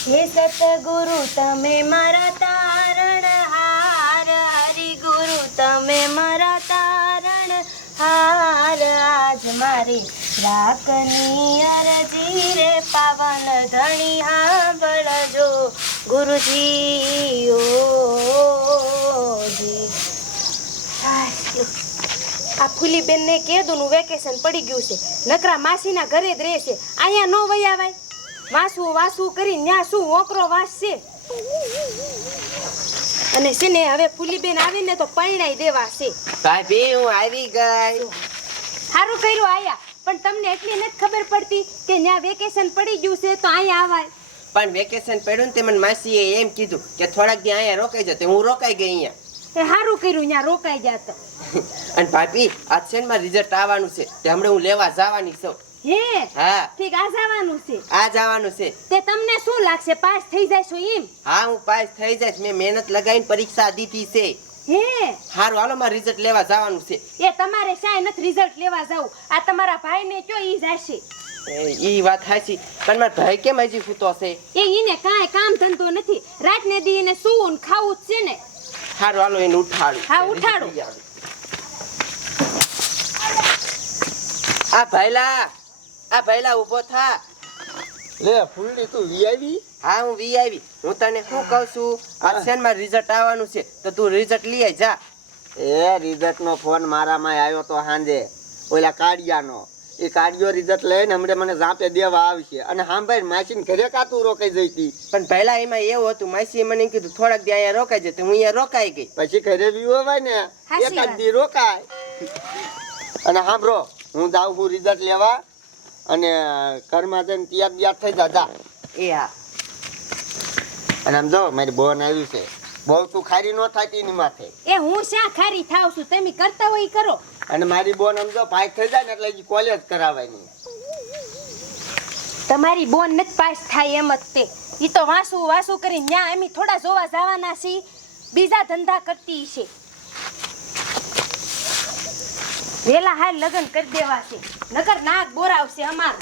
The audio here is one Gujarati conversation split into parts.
હે સતગુરુ, તમે મારા તારણ હાર હરિ ગુરુ તમે મારા તારણ હાર. આજ મારી રાખની અરજી રે પાવન ધણી હાંભળજો ગુરુજી ઓ આ ફૂલીબેનને કેદુનું વેકેશન પડી ગયું છે. નકરા માસીના ઘરે જ રહેશે. અહીંયા નો વયાવાય વાસુ વાસુ કરી ન્યા શું ઓકરો વાસ છે? અને છે ને હવે ફૂલીબેન આવીને તો પરણાઈ દેવા છે. ભાભી હું આવી ગઈ. સારું કર્યું આયા પણ તમને એટલી નથી ખબર પડતી કે ન્યા વેકેશન પડી ગયું છે તો અહીંયા આવાય. પણ વેકેશન પડ્યું ને તે મને માસીએ એમ કીધું કે થોડાક દી અહીંયા રોકાઈ જતે હું રોકાઈ ગઈ અહીંયા. એ સારું કર્યું ન્યા રોકાઈ જાત અને ભાભી આ છે રિઝલ્ટ આવવાનું છે તે હમણાં હું લેવા જવાની છું. હે હા. ઠીક આ જવાનું છે. આ જવાનું છે. તે તમને શું લાગશે પાસ થઈ જશો એમ? હા હું પાસ થઈ જઈશ. મેં મહેનત લગાવીને પરીક્ષા દીધી છે. હે? હારું હાલો મારે રિઝલ્ટ લેવા જવાનું છે. એ તમારે શાય નથી રિઝલ્ટ લેવા જાવું. આ તમારા ભાઈને કયો ઈ જશે? એ વાત હાચી પણ મારા ભાઈ કેમ હજી સૂતો છે? એ ઈને કાંઈ કામ ધંધો નથી. રાતને દી એને સૂવું ને ખાવું જ છે ને. હારું હાલો એને ઉઠાડું. હા, ઉઠાડું. આ ભાઈલા આ પહેલા ઊભો થા. લે ફૂલડી તું વીઆઈવી હા હું વીઆઈવી હું તને શું કહું છું? આ છે રિઝલ્ટ આવવાનું છે તો તું રિઝલ્ટ લઈ આય જા. એ રિઝલ્ટનો ફોન મારામાં આવ્યો તો સાંજે. ઓલા કાડિયાનો એ કાડિયો રિઝલ્ટ લઈને હમણે મને જાપે દેવા આવશે. અને સાંભળ માસીને ઘરે કાતું રોકાઈ જઈ હતી? પણ પહેલા એમાં એવું હતું માસી મને કીધું થોડાક દી અહીંયા રોકાઈ જતે હું અહીંયા રોકાઈ ગઈ. પછી ઘરે બી હોય ને એકાદ દી રોકાય. અને સાંભળો હું જાઉં છું રિઝલ્ટ લેવા. અને ઘરમાં જઈને ત્યાં બિયાર થઈ જતા એ હા. અને આમ જો મારી બોન આવ્યું છે. બહુ તું ખારી ન થાય એની માથે. એ હું શા ખારી થાવ છું? તમે કરતા હોય કરો. અને મારી બોન આમ જો પાસ થઈ જાય ને એટલે હજી કોલેજ કરાવવાની. તમારી બોન નથી પાસ થાય એમ જ તે. ઈ તો વાસુ વાસુ કરી ન્યા એમી થોડા જોવા જવાના છે. બીજા ધંધા કરતી છે. વેલા હાલ લગ્ન કરી દેવા છે. નકર નાક બોરાવશે અમાર.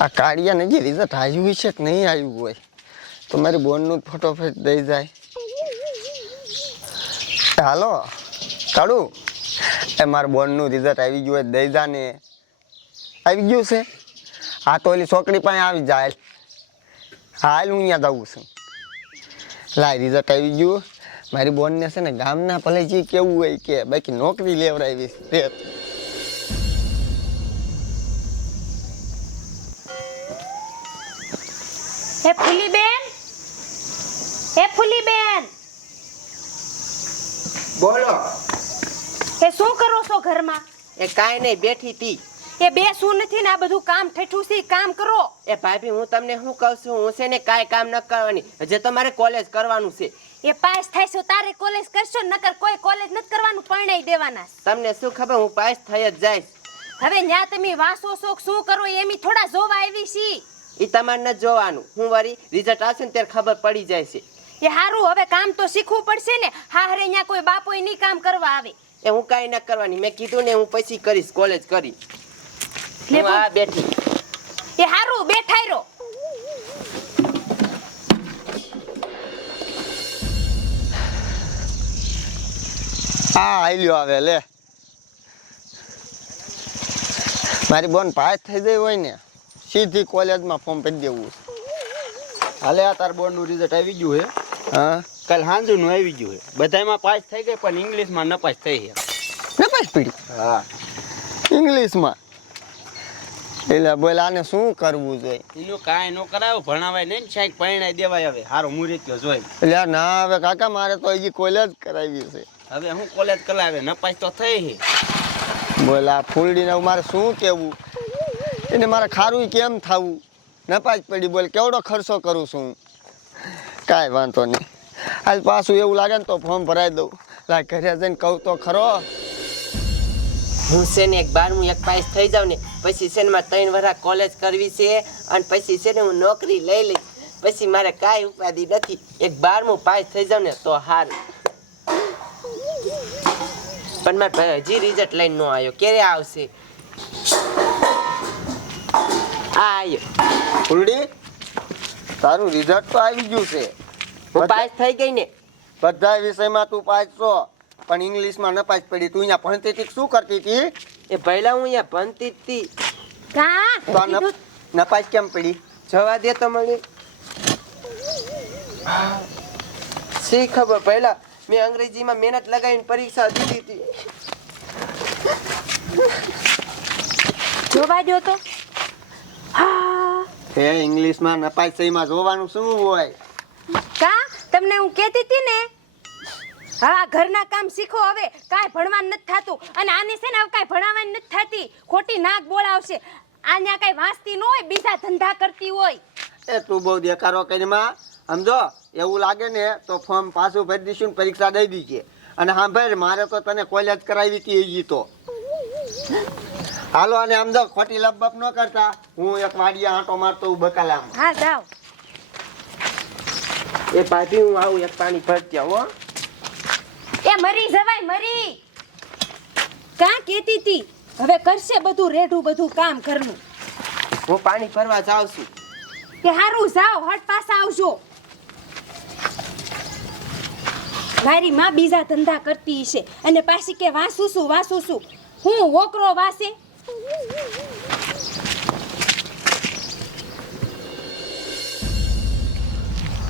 આ કાળિયા જે રિઝલ્ટ આવ્યું છે કે નહીં આવ્યું હોય, તો મારી બોનનું ફોટોફેટ દઈ જાય. હાલો, કાળુ, એ મારા બોનનું રિઝલ્ટ આવી ગયું હોય દઈ જા ને. આવી ગયું છે? આ તો ઓલી છોકરી પાસે આવી જાય. હાલ હું અહીંયા જવું છું. લાય રિઝલ્ટ આવી ગયું. મારી બોનને છે ને ગામના ભલે જે કેવું હોય કે બાકી નોકરી લેવડાવી છે હે ફૂલીબેન? હે ફૂલીબેન? બોલો. એ શું કરો છો ઘરમાં? એ કાંઈ નહીં બેઠી તી. એ બે શું નથી ને આ બધું કામ ઠેઠું છે કામ કરો. એ ભાભી હું તમને શું કહું છું? હું છે ને કાંઈ કામ ન કરવાની. હજી તમારે કોલેજ કરવાનું છે. એ પાસ થાય છો તારે કોલેજ કરશો નકર કોઈ કોલેજ નથી કરવાનું પરણાઈ દેવાના. તમને શું ખબર હું પાસ થઈ જ જઈશ. હવે ન્યા તમે વાસો શોખ શું કરો એમી થોડા જોવા આવી છી. એ તમારે ન જોવાનું. હું વળી રિઝલ્ટ આવશે ને ત્યારે ખબર પડી જાય છે. એ હારું હવે કામ તો શીખવું પડશે ને. હરે ન્યા કોઈ બાપો નહીં કામ કરવા આવે. એ હું કાંઈ ન કરવાની. મેં કીધું ને હું પછી કરીશ કોલેજ કરી. હું આ બેઠી. એ હારું બેઠાઈ રહો. હા આલ્યો આવે લે. મારી બોન પાસ થઈ ગઈ હોય ને સીધી કોલેજમાં ફોર્મ ભરી દેવું છે. હાલે આ તાર બોર્ડનું રિઝલ્ટ આવી ગયું હે. હા. કાલ સાંજનું આવી ગયું હે. બધામાં પાસ થઈ ગઈ પણ ઇંગ્લિશમાં નપાસ થઈ ગયા નપાસ પડી? હા. ઇંગ્લિશમાં એટલે બોલ આને શું કરવું જોઈએ? એનું કાંઈ ન કરાયો ભણાવાય નહીં ને સાહેબ પરણાઈ દેવાય હવે. હારો મુહૂર્ત્યો જોઈ. એટલે ના હવે કાકા મારે તો હજી કોલેજ કરાવી છે. હવે હું કોલેજ કલાવે નપાસ પાસ તો થઈ બોલા ફૂલડીને મારે શું કેવું? એને મારે ખારું કેમ થવું? નપાસ પડી બોલ કેવડો ખર્ચો કરું છું? કાંઈ વાંધો નહીં. આજ પાછું એવું લાગે ને તો ફોર્મ ભરાઈ દઉં. લા ઘરે જઈને કહું તો ખરો. હું છે ને એક બારમું એક પાસ થઈ જાઉં ને પછી છે ને મારે ત્રણ વર્ષ કોલેજ કરવી છે અને પછી છે ને હું નોકરી લઈ લઈશ. પછી મારે કાંઈ ઉપાધિ નથી. એક બારમું પાસ થઈ જાઉં ને તો સારું. પણ મારા ભાઈ હજી રિઝલ્ટ લઈને ન આવ્યો ક્યારે આવશે? આ આયો. ફૂલડી તારું રિઝલ્ટ તો આવી ગયું છે. હું પાસ થઈ ગઈ ને? બધા વિષયમાં તું પાસ છો પણ ઇંગ્લિશમાં ન પાસ પડી. તું અહીંયા ભણતી હતી શું કરતી હતી? એ પહેલા હું અહીંયા ભણતી હતી. નપાસ કેમ પડી? જવા દે તો મને. શી ખબર? પહેલા મેં અંગ્રેજીમાં મહેનત લગાવીને પરીક્ષા દીધી. હતી જોવા દો તો. હા. હે ઇંગ્લિશમાં નપાસ સહીમાં જોવાનું શું હોય? કા? તમને હું કહેતી હતી ને? હા ઘરના કામ શીખો હવે. કાંઈ ભણવાનું નથી થતું. અને આને છે ને હવે કાંઈ ભણાવવાની નથી થતી. ખોટી નાક બોલાવશે. આને કાંઈ વાંચતી ન હોય બીજા ધંધા કરતી હોય. એ તું બહુ દેખારો કરીમાં સમજો? એવું લાગે ને તો ફોર્મ પાછું ભરી દઈશું ને પરીક્ષા દઈ દીજે અને હા ભાઈ મારે તો તને કોલેજ કરાવી હતી એ તો. હાલો અને સમજો ખોટી લપબપ ન કરતા. હું એક વાડિયા આંટો મારતો બકાલા હા જાઓ. એ પાછી હું આવું એક પાણી ભરતી હો. એ મરી જવાય મરી. કાં કહેતી તી હવે કરશે બધું રેઢું બધું કામ ઘરનું. હું પાણી ભરવા જાઉં છું. કે હારું જાઓ હટ પાછા આવજો. મારી માં બીજા ધંધા કરતી છે અને પાછી કે વાસું છું વાસું છું હું વોકરો વાસે?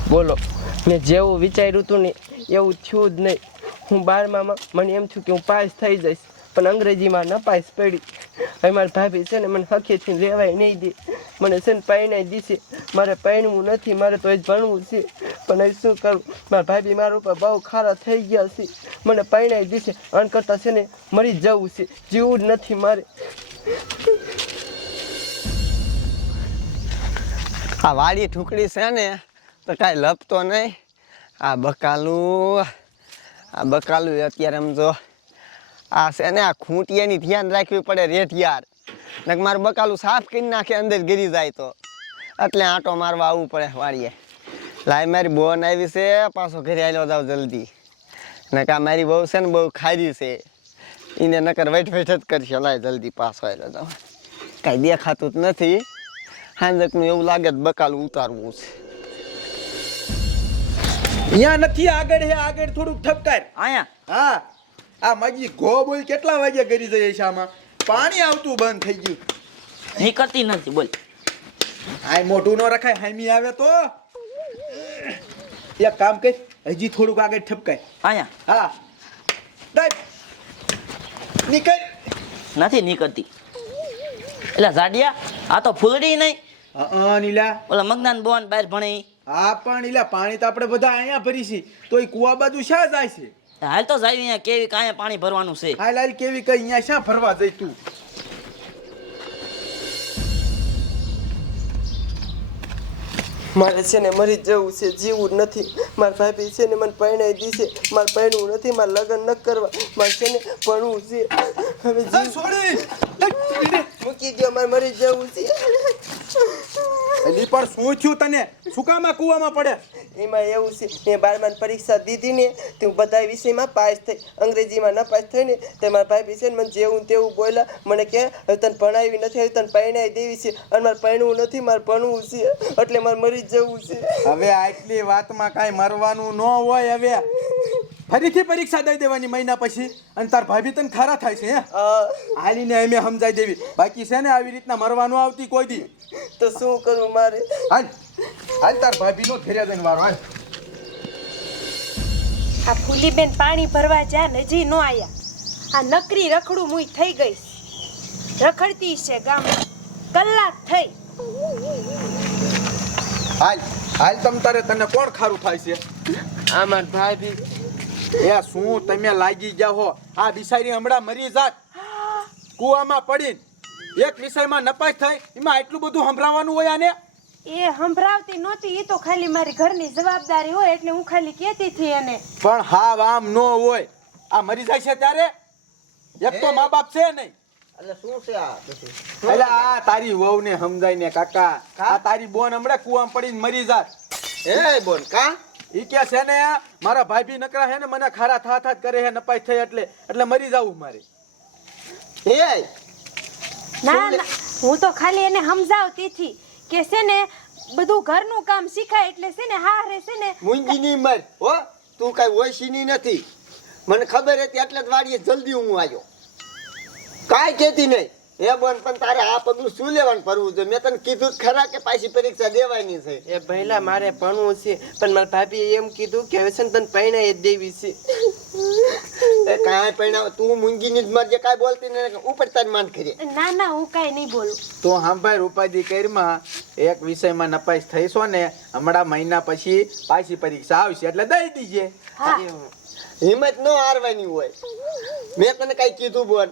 બોલો, મેં જેવું વિચાર્યું હતું ને એવું થયું જ નહીં. હું બારમામાં, મને એમ થયું કે હું પાસ થઈ જઈશ, પણ અંગ્રેજીમાં ન પાસ પડી. હવે મારી ભાભી છે ને મને હખેથી લેવાય નહીં દે. મને છે ને પરણાઈ દીશે મારે પરણવું નથી, મારે તો જ ભણવું છે. પણ હવે શું કરું? મારા ભાભી મારા ઉપર બહુ ખારા થઈ ગયા છે. મને પરણાઈ દીશે અન કરતાં છે ને મરી જવું છે. જીવવું જ નથી મારે. આ વાડી ઠુકડી છે ને, તો કાંઈ લપતો નહીં. આ બકાલું આ બકાલું અત્યારે આમ જો આ છે ને આ ખૂંટિયાની ધ્યાન રાખવી પડે રેઠિયાર ને મારું બકાલું સાફ કરી નાખે અંદર ગીરી જાય તો. એટલે આંટો મારવા આવવું પડે વાળીએ લાય મારી બોન આવી છે પાછો ઘરે આવેલો જાવ જલ્દી. ને કા મારી બહુ છે ને બહુ ખારી છે. એને નકર વેઠ વેઠ જ કરશે લાય જલ્દી પાછો આવેલો જાવ. કાંઈ દેખાતું જ નથી. હાંજકનું એવું લાગે બકાલું ઉતારવું છે. અહીંયા નથી આગળ હે આગળ થોડુંક ઠપકાર. અહીંયા? હા. આ માજી ગો બોલ કેટલા વાગ્યા કરી જઈએ છે આમાં? પાણી આવતું બંધ થઈ ગયું. નીકળતી નથી બોલ. આય મોટું ન રખાય હામી આવે તો. એક કામ કર હજી થોડુંક આગળ ઠપકાય. આયા હા. નીકળ. નથી નીકળતી. એટલે ઝાડિયા આ તો ફૂલડી નહીં. હા નીલા. ઓલા મગનાન બોન બહાર ભણી. હા પણ ઈલા પાણી તો આપણે બધા અહીંયા ભરી છે તો એ કુવા બાજુ શા જાય છે? હાલ તો જાય અહીંયા કેવી કાંઈ પાણી ભરવાનું છે. હાલ હાલ કેવી કઈ અહીંયા શા ફરવા જઈ તું? મારે છે ને મરી જવું છે જીવવું નથી. મારા ભાભી છે ને મને પરણાઈ દી છે. મારે પરણવું નથી મારે લગ્ન ન કરવા. મારે છે ને ભણવું છે. હવે જીવ મૂકી દો મારે મરી જવું છે. એલી પણ શું થયું તને? શું કામ આ કૂવામાં પડે? એમાં એવું છે મેં બારમાની પરીક્ષા દીધી ને તે હું બધા વિષયમાં પાસ થઈ અંગ્રેજીમાં ન પાસ થઈ ને તે મારા ભાઈ ને મને જેવું તેવું બોલ્યા. મને કે હવે તને ભણાવી નથી હવે તને પરણાવી દેવી છે અને મારે પરણવું નથી મારે ભણવું છે એટલે મારે મરી જવું છે. હવે આટલી વાતમાં કાંઈ મરવાનું ન હોય હવે. ફરીથી પરીક્ષા દઈ દેવાની મહિના પછી અને તાર ભાભી તને ખારા થાય છે હાલીને એમે સમજાઈ દેવી. બાકી છે ને આવી રીતના મરવાનું આવતી કોઈ દી. તો શું કરવું મારે? હાલ. હાલ તાર ભાભીનો ફેર્યા દઈને વારો હાલ. આ ફૂલીબેન પાણી ભરવા જા નજી નો ન આયા. આ નકરી રખડું મુઈ થઈ ગઈ રખડતી છે ગામ કલાક થઈ. હાલ. હાલ તમ તારે તને કોણ ખારું થાય છે? આ મારા ભાભી. એ શું તમે લાગી ગયા હો. આ બિસારી હમણાં મરી જાત. કુવામાં પડીને એક વિષયમાં નપાસ થઈ એમાં આટલું બધું સંભળાવવાનું હોય આને? એ સંભળાવતી નહોતી એ તો ખાલી મારી ઘરની જવાબદારી હોય એટલે હું ખાલી કહેતી હતી એને. પણ હા આમ ન હોય. આ મરી જાય છે ત્યારે? એક તો મા બાપ છે નહીં. એટલે શું છે આ એટલે આ તારી વહુ ને સમજાય ને કાકા આ તારી બોન હમણાં કુવામાં પડીને મરી જાત. એ બોન કા? ઈ કે છે ને મારા ભાભી નકરા હે ને મને ખારા થા થા જ કરે હે નપાઈ થઈ એટલે એટલે મરી જાવું મારે. એ ના ના હું તો ખાલી એને સમજાવતી હતી કે છે ને બધું ઘરનું કામ શીખાય એટલે છે ને હા રે છે ને મુંજીની મર હો તું કઈ ઓશીની નથી. મને ખબર હતી એટલે જ વાડીએ જલ્દી હું આવ્યો. કાંઈ કહેતી નહીં. હે બોન પણ તારે આ પગલું શું લેવાનું ભરવું છે? મેં તને કીધું ખરા કે પાછી પરીક્ષા દેવાની છે. એ પહેલા મારે ભણવું છે પણ મારા ભાભી એમ કીધું કે હવે તને પૈણા જ દેવી છે. એ કાંઈ પૈણા તું મુંજીની જ મરજે કાંઈ બોલતી ને ઉપર તારી માન કરી ના ના હું કાંઈ નહીં બોલું. તો સાંભળ રૂપાજી કરમાં એક વિષયમાં નપાસ થઈશો ને હમણાં મહિના પછી પાછી પરીક્ષા આવશે એટલે દઈ દીજે. હિંમત ન હારવાની હોય. મેં તને કઈ કીધું બોલ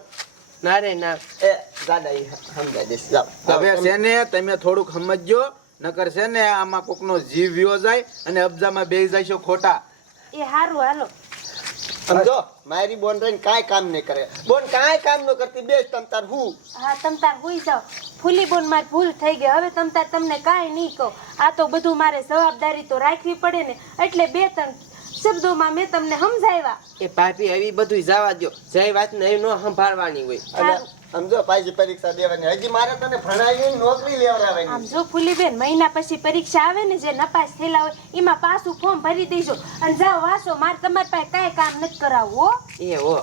ના રે ના. એ દાદા સમજાઈ દઈશ. હવે છે ને તમે થોડુંક સમજજો નકર છે ને આમાં કોકનો જીવ વ્યો જાય અને અબજામાં બે જશો ખોટા. એ સારું હાલો. સમજો? મારી બોન રહીને કાંઈ કામ નહીં કરે. બોન કાંઈ કામ ન કરતી બે તમતાર હું. હા તમતાર હુઈ જાઓ. ફૂલી બોન મારી ભૂલ થઈ ગઈ. હવે તમતાર તમને કાંઈ નહીં કહો. આ તો બધું મારે જવાબદારી તો રાખવી પડે ને. એટલે બે ત્રણ શબ્દોમાં મેં તમને સમજાવ્યા. એ ભાભી આવી બધું જવા દો જય વાત ને ન સંભાળવાની હોય. અને સમજો પાછી પરીક્ષા દેવાની હજી મારે તને ભણાવી નોકરી આમ લેવડાવવાની જો ફૂલીબેન મહિના પછી પરીક્ષા આવે ને જે નપાસ થયેલા હોય એમાં પાછું ફોર્મ ભરી દેજો. અને જાઓ વાસો મારે તમારી પાસે કાંઈ કામ નથી કરાવવું હો. એ હો.